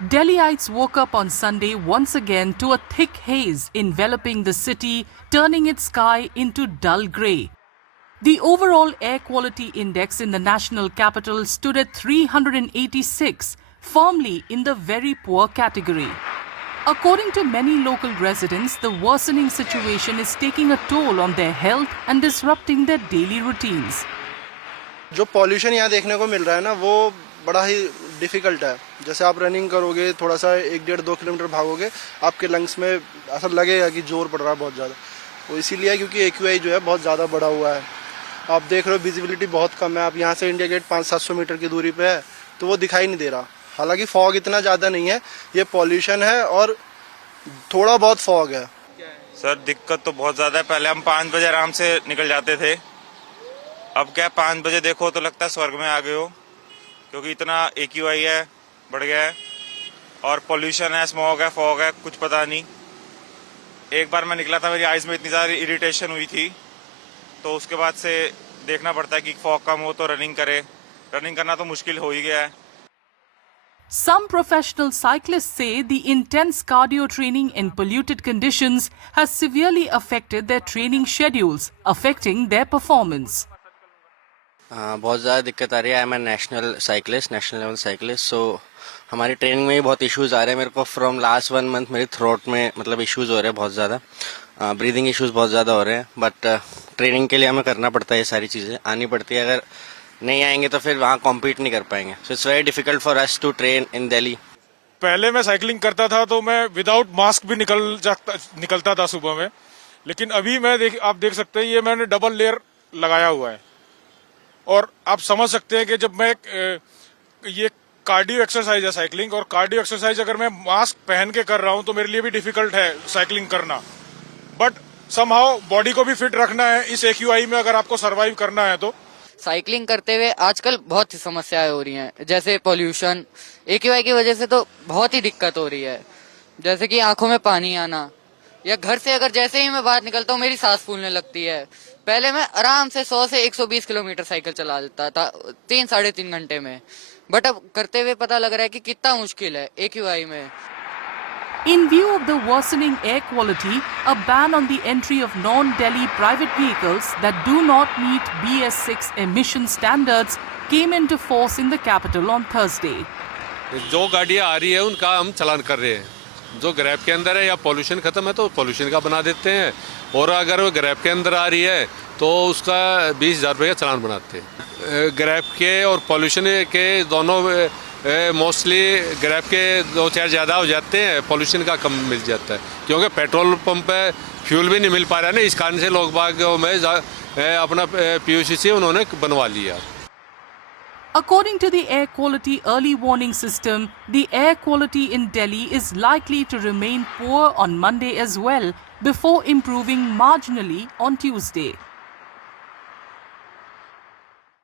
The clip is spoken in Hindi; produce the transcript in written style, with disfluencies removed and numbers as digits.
Delhiites woke up on Sunday once again to a thick haze enveloping the city, turning its sky into dull grey. The overall air quality index in the national capital stood at 386, firmly in the very poor category. According to many local residents, the worsening situation is taking a toll on their health and disrupting their daily routines. जो पॉल्यूशन यहाँ देखने को मिल रहा है ना, वो बड़ा ही डिफिकल्ट है। जैसे आप रनिंग करोगे, थोड़ा सा 1-1.5-2 किलोमीटर भागोगे, आपके लंग्स में ऐसा लगेगा कि जोर पड़ रहा है बहुत ज़्यादा। वो इसीलिए क्योंकि एक्यूआई जो है बहुत ज़्यादा बढ़ा हुआ है। आप देख रहे हो विजिबिलिटी बहुत कम है। आप यहाँ से इंडिया गेट 500-700 मीटर की दूरी पे है, तो वो दिखाई नहीं दे रहा। हालांकि फॉग इतना ज़्यादा नहीं है, ये पॉल्यूशन है और थोड़ा बहुत फॉग है। सर दिक्कत तो बहुत ज़्यादा है। पहले हम 5 बजे आराम से निकल जाते थे, अब क्या 5 बजे देखो तो लगता है स्वर्ग में आ गए हो, क्योंकि इतना एक्यूआई है, बढ़ गया है और पोल्यूशन है, स्मॉग है, फॉग है, कुछ पता नहीं। एक बार मैं निकला था, मेरी आइज में इतनी ज़्यादा इरिटेशन हुई थी, तो उसके बाद से देखना पड़ता है कि फॉग कम हो तो रनिंग करे। रनिंग करना तो मुश्किल हो ही गया है। Some professional cyclists say the intense cardio training in polluted conditions has severely affected their training schedules, affecting their performance. बहुत ज़्यादा दिक्कत आ रही है। I am a national level cyclist, so हमारी ट्रेनिंग में ही बहुत इश्यूज आ रहे हैं। मेरे को फ्रॉम लास्ट 1 मंथ मेरी थ्रोट में मतलब इश्यूज हो रहे हैं बहुत ज़्यादा, ब्रीदिंग इश्यूज बहुत ज़्यादा हो रहे हैं। बट ट्रेनिंग के लिए हमें करना पड़ता है, ये सारी चीज़ें आनी पड़ती है। अगर नहीं आएंगे तो फिर वहाँ कॉम्पीट नहीं कर पाएंगे। So it's very difficult for us to train in Delhi. पहले मैं साइकिलिंग करता था तो मैं विदाउट मास्क भी निकलता था सुबह में, लेकिन अभी आप देख सकते हैं ये मैंने डबल लेयर लगाया हुआ है। और आप समझ सकते हैं कि जब मैं ये कार्डियो एक्सरसाइज है साइकिलिंग, और कार्डियो एक्सरसाइज अगर मैं मास्क पहन के कर रहा हूं तो मेरे लिए भी डिफिकल्ट है साइकिलिंग करना। बट समहाउ बॉडी को भी फिट रखना है इस एक्यूआई में, अगर आपको सरवाइव करना है तो। साइकिलिंग करते हुए आजकल बहुत सी समस्याएं हो रही हैं, जैसे पोल्यूशन, एक्यूआई की वजह से तो बहुत ही दिक्कत हो रही है। जैसे कि आंखों में पानी आना, या घर से अगर जैसे ही मैं बाहर निकलता हूँ मेरी सांस फूलने लगती है। पहले मैं आराम से 100 से 120 किलोमीटर साइकिल चला लेता था 3-3.5 घंटे में, बट अब करते हुए पता लग रहा है कि कितना मुश्किल है एक्यूआई में। In view of the worsening air quality, a ban on the entry of non-Delhi private vehicles that do not meet BS6 emission standards came into force in the capital on Thursday. जो गाड़ियाँ आ रही है उनका हम चालान कर रहे हैं। जो ग्रैब के अंदर है या पोल्यूशन खत्म है तो पोल्यूशन का बना देते हैं, और अगर वो ग्रैब के अंदर आ रही है तो उसका 20,000 रुपये का चालान बनाते हैं। ग्रैब के और पोल्यूशन के दोनों मोस्टली ग्रैब के 2-4 ज़्यादा हो जाते हैं, पोल्यूशन का कम मिल जाता है, क्योंकि पेट्रोल पंप पे फ्यूल भी नहीं मिल पा रहा है ना। इस कारण से लोग बाग में अपना PUCC उन्होंने बनवा लिया। According to the air quality early warning system, the air quality in Delhi is likely to remain poor on Monday as well, before improving marginally on Tuesday.